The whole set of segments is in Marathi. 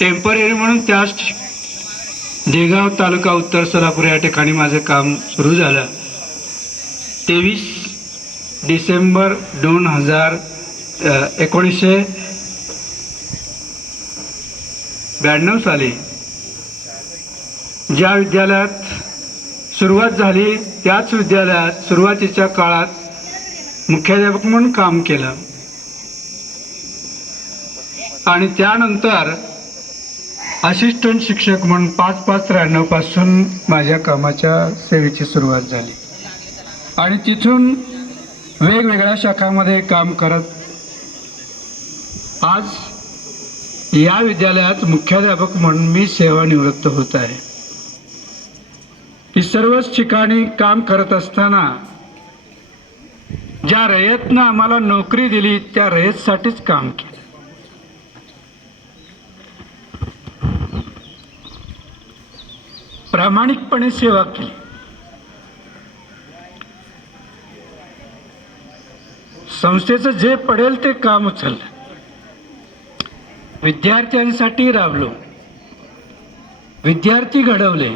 टेम्पररी म्हणून त्याच देगाव तालुका उत्तर सोलापूर या ठिकाणी माझं काम सुरू झालं. 23 डिसेंबर 1992 साली ज्या विद्यालयात सुरुवात झाली त्याच विद्यालयात सुरुवातीच्या काळात मुख्याध्यापक म्हणून काम केलं आणि त्यानंतर असिस्टंट शिक्षक म्हणून 5/5/93 पासून माझ्या कामाच्या सेवेची सुरुवात झाली आणि तिथून वेगवेगळ्या शाखांमध्ये काम करत आज या विद्यालयात मुख्याध्यापक म्हणून मी सेवानिवृत्त होत आहे. ही सर्वच ठिकाणी काम करत असताना ज्या रयतनं आम्हाला नोकरी दिली त्या रयतसाठीच काम केलं. प्रामाणिकपणे सेवा केली. संस्थेचं जे पडेल ते काम उचललं. विद्यार्थ्यांसाठी राबलो, विद्यार्थी घडवले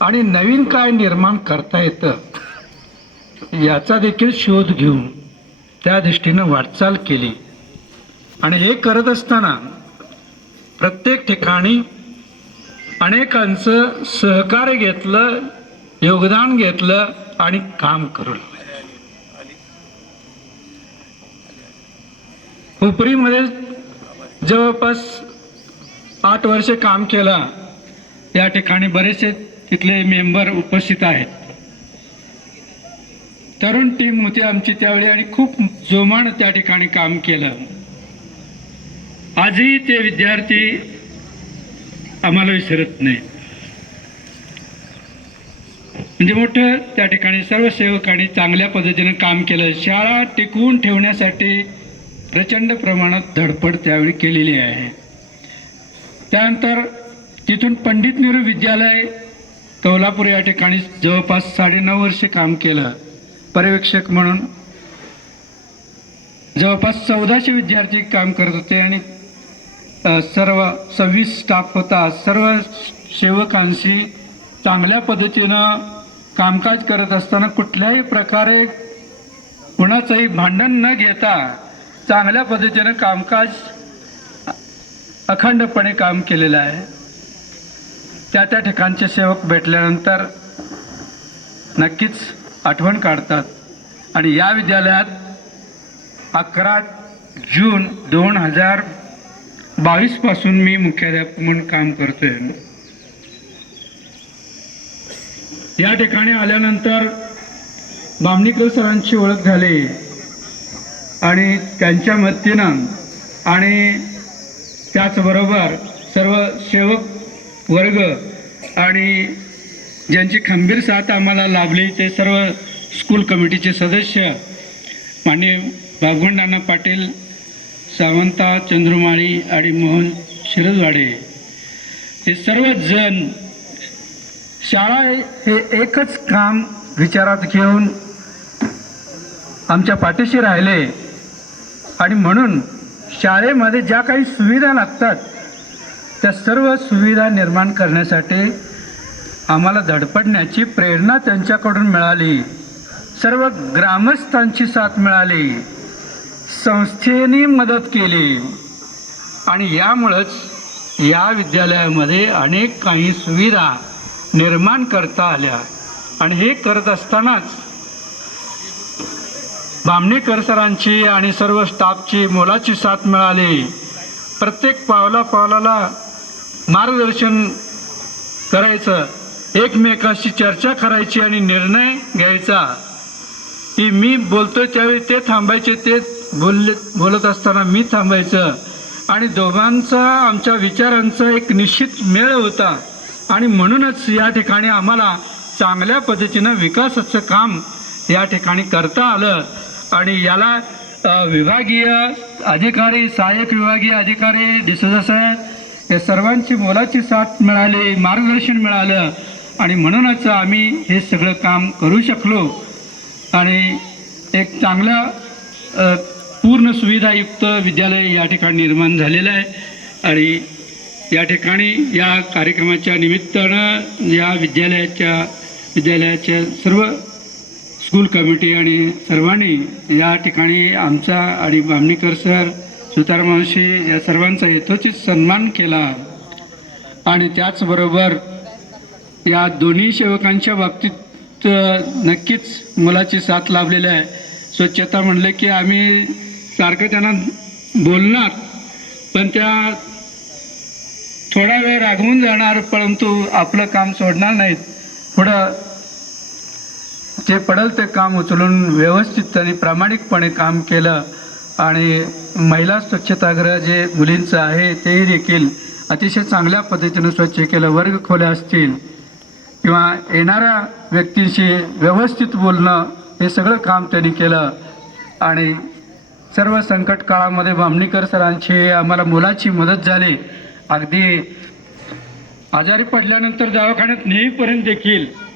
आणि नवीन काय निर्माण करता येतं याचा देखील शोध घेऊन त्या दृष्टीनं वाटचाल केली. आणि हे करत असताना प्रत्येक ठिकाणी अनेकांचं सहकार्य घेतलं, योगदान घेतलं आणि काम करू लागलं. हुपरीमध्ये जवळपास 8 वर्ष काम केलं. या ठिकाणी बरेचसे तिथले मेंबर उपस्थित आहेत. तरुण टीम होती आमची त्यावेळी आणि खूप जोमानं त्या ठिकाणी काम केलं. आजही ते विद्यार्थी आम्हाला विसरत नाही. म्हणजे मोठं त्या ठिकाणी सर्व सेवकांनी चांगल्या पद्धतीनं काम केलं. शाळा टिकवून ठेवण्यासाठी प्रचंड प्रमाणात धडपड त्यावेळी केलेली आहे. त्यानंतर तिथून पंडित नेहरू विद्यालय कोल्हापूर या ठिकाणी जवळपास 9.5 वर्षे काम केलं पर्यवेक्षक म्हणून. जवळपास 1400 विद्यार्थी काम करत होते आणि सर्व 26 स्टाफ होता. सर्व सेवकांशी चांगल्या पद्धतीनं कामकाज करत असताना कुठल्याही प्रकारे कुणाचंही भांडण न घेता चांगल्या पद्धतीनं कामकाज अखंडपणे काम केलेलं आहे. त्या ठिकाणचे सेवक भेटल्यानंतर नक्कीच आठवण काढतात. आणि या विद्यालयात 11 जून 2022 पासून मी मुख्याध्यापक म्हणून काम करतोय. या ठिकाणी आल्यानंतर बामणीकर सरांची ओळख झाली आणि त्यांच्या मदतीनं आणि त्याचबरोबर सर्व सेवक वर्ग आणि ज्यांची खंबीर साथ आम्हाला लाभली ते सर्व स्कूल कमिटीचे सदस्य माननीय भागवंडाना पाटील, सावंता चंद्रमाळी आणि मोहन शिरदवाडे हे सर्वजण शाळा हे एकच काम विचारात घेऊन आमच्या पाठीशी राहिले. आणि म्हणून शाळेमध्ये ज्या काही सुविधा लागतात त्या सर्व सुविधा निर्माण करण्यासाठी आम्हाला धडपडण्याची प्रेरणा त्यांच्याकडून मिळाली. सर्व ग्रामस्थांची साथ मिळाली, संस्थेने मदत केली आणि यामुळंच या विद्यालयामध्ये अनेक काही सुविधा निर्माण करता आल्या. आणि हे करत असतानाच बामणेकर सरांची आणि सर्व स्टाफची मोलाची साथ मिळाली. प्रत्येक पावलाला मार्गदर्शन करायचं, एकमेकाशी चर्चा करायची आणि निर्णय घ्यायचा. की मी बोलतोय त्यावेळी ते थांबायचे, ते बोलत असताना मी थांबायचं आणि दोघांचा आमच्या विचारांचा एक निश्चित मेळ होता. आणि म्हणूनच या ठिकाणी आम्हाला चांगल्या पद्धतीनं विकासाचं काम या ठिकाणी करता आलं. आणि याला विभागीय अधिकारी, सहाय्यक विभागीय अधिकारी, डिसोजा साहेब या सर्वांची मोलाची साथ मिळाली, मार्गदर्शन मिळालं आणि म्हणूनच आम्ही हे सगळं काम करू शकलो. आणि एक चांगला पूर्ण सुविधायुक्त विद्यालय या ठिकाणी निर्माण झालेलं आहे. आणि या ठिकाणी या कार्यक्रमाच्या निमित्तानं या विद्यालयाच्या सर्व स्कूल कमिटी आणि सर्वांनी या ठिकाणी आमचा आणि बामणीकर सर सुतारमावशी या सर्वांचा यथोचित सन्मान केला. आणि त्याचबरोबर या दोन्ही सेवकांच्या बाबतीत नक्कीच मुलाची साथ लाभलेली आहे. स्वच्छता म्हणलं की आम्ही सारखं त्यांना बोलणार, पण त्या थोडा वेळ रागवून जाणार, परंतु आपलं काम सोडणार नाहीत. पुढं जे पडेल ते काम उचलून व्यवस्थित आणि प्रामाणिकपणे काम केलं. आणि महिला स्वच्छतागृह जे मुलींचं आहे तेही देखील अतिशय चांगल्या पद्धतीनं स्वच्छ केलं. वर्ग खोल्या असतील किंवा येणाऱ्या व्यक्तींशी व्यवस्थित बोलणं, हे सगळं काम त्यांनी केलं. आणि सर्व संकट काळामध्ये बामणीकर सरांची आम्हाला मुलाची मदत झाली. अगदी आजारी पडल्यानंतर दवाखान्यात नेईपर्यंत देखील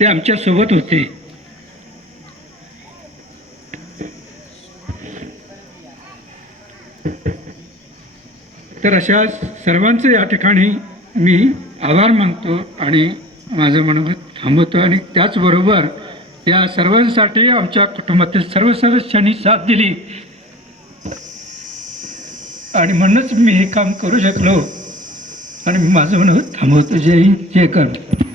ते आमच्यासोबत होते. तर अशा सर्वांचे या ठिकाणी मी आभार मानतो आणि माझं मनोगत थांबवतो. आणि त्याचबरोबर या सर्वांसाठी आमच्या कुटुंबातील सर्व सदस्यांनी साथ दिली आणि म्हणूनच मी हे काम करू शकलो. आणि माझं मनोगत थांबवतो. जय हिंद, जय कर्नाटक.